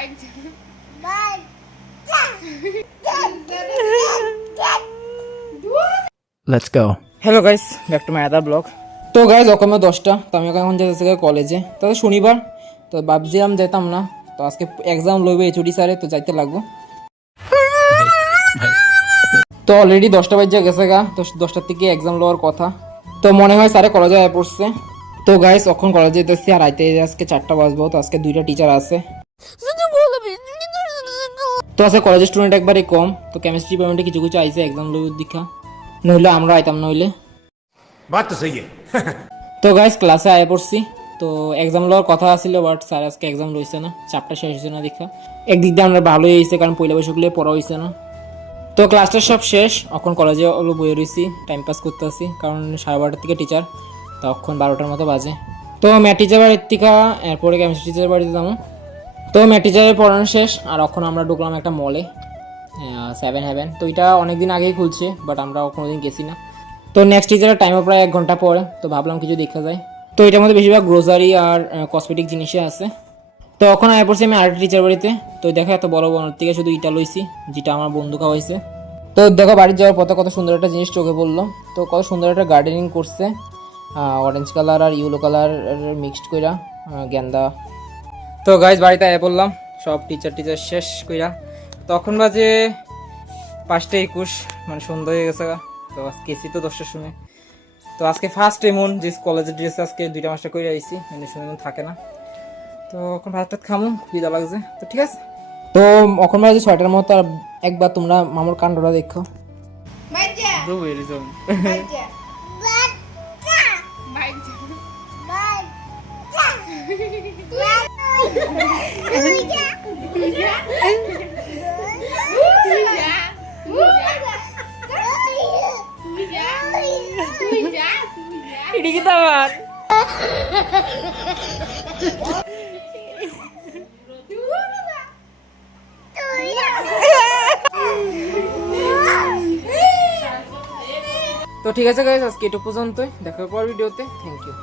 Let's go. Hello guys, back to my other vlog. তো guys ওখানে 10টা, তো আমি এখন যাচ্ছি কলেজে। তো শনিবার, তো ভাবছিলাম যেতাম না, তো আজকে এক্সাম লইবে এইচওডি স্যারে, তো যাইতে লাগবো। তো অলরেডি 10টা বাজে গেছে গা, তো 10টার থেকে এক্সাম লওয়ার কথা। তো মনে হয় স্যারে কলেজে আয় পড়ছে। তো গাইজ এখন কলেজে যেতেছি, আর আইতে আজকে 4টা বাজবো। তো আজকে 2টা টিচার আছে, তো আজকে কলেজের স্টুডেন্ট একবারই কম। তো কেমিস্ট্রি ডিপার্টমেন্টে কিছু কিছু আইসে এক্সাম লইবার দীক্ষা, নইলে আমরা আইতাম নইলে। তো গাইজ ক্লাসে আয় পড়ছি। তো এক্সাম লওয়ার কথা আছিল, বাট স্যার আজকে এক্সাম লইছে না, চাপটা শেষ হয়েছে না দীক্ষা। একদিক দিয়ে আমরা ভালোই হয়েছে, কারণ পয়লা বৈশাখলে পড়া হয়েছে না। তো ক্লাসটা সব শেষ, এখন কলেজে হলো বই রয়েছি, টাইম পাস করতে আসি, কারণ 12:30 থেকে টিচার, তখন 12টার মতো বাজে। তো ম্যাথ টিচার বাড়ির থেকে এরপরে কেমিস্ট্রি টিচার বাড়িতে যাবো। তো ম্যাথ টিচারের পড়ানো শেষ, আর এখন আমরা ঢুকলাম একটা মলে, 7 হেভেন। তো এটা অনেকদিন আগেই খুলছে, বাট আমরা কোনোদিন গেছি না। তো নেক্সট টিচারের টাইমও প্রায় 1 ঘন্টা পরে, তো ভাবলাম কিছু দেখা যায়। তো এটার মধ্যে বেশিরভাগ গ্রোসারি আর কসমেটিক জিনিসই আছে। তো এখন আয় পড়ছি আমি আরেকটা টিচার বাড়িতে। তো দেখো এত বড় বড় থেকে শুধু ইটা লইছি, যেটা আমার বন্ধু খাওয়াইছে। তো দেখো বাড়ির যাওয়ার পথে কত সুন্দর একটা জিনিস চোখে পড়লো। তো কত সুন্দর একটা গার্ডেনিং করছে, অরেঞ্জ কালার আর ইয়েলো কালার মিক্সড কইরা, গেন্দা। তো গাইজ বাড়িতে আয় পড়লাম, সব টিচার শেষ কইরা। তখন বাজে 5:21, মানে সন্ধ্যা হয়ে গেছে। তো আজকে এসি তো 10টার সময়। তো আজকে ফার্স্ট এমন যে কলেজের ড্রেস আজকে 2টা মাস্টার করে আইসি, মানে শুনে থাকে না। তো এখন ভাত টাত খামো, খিদা লাগছে। তো ঠিক আছে, তো এখন বাজে 6টার মতো। আর একবার তোমরা মামুর কাণ্ডটা দেখো। তো ঠিক আছে গাইস, আজকে এটুকু পর্যন্তই, দেখা পর ভিডিওতে। Thank you.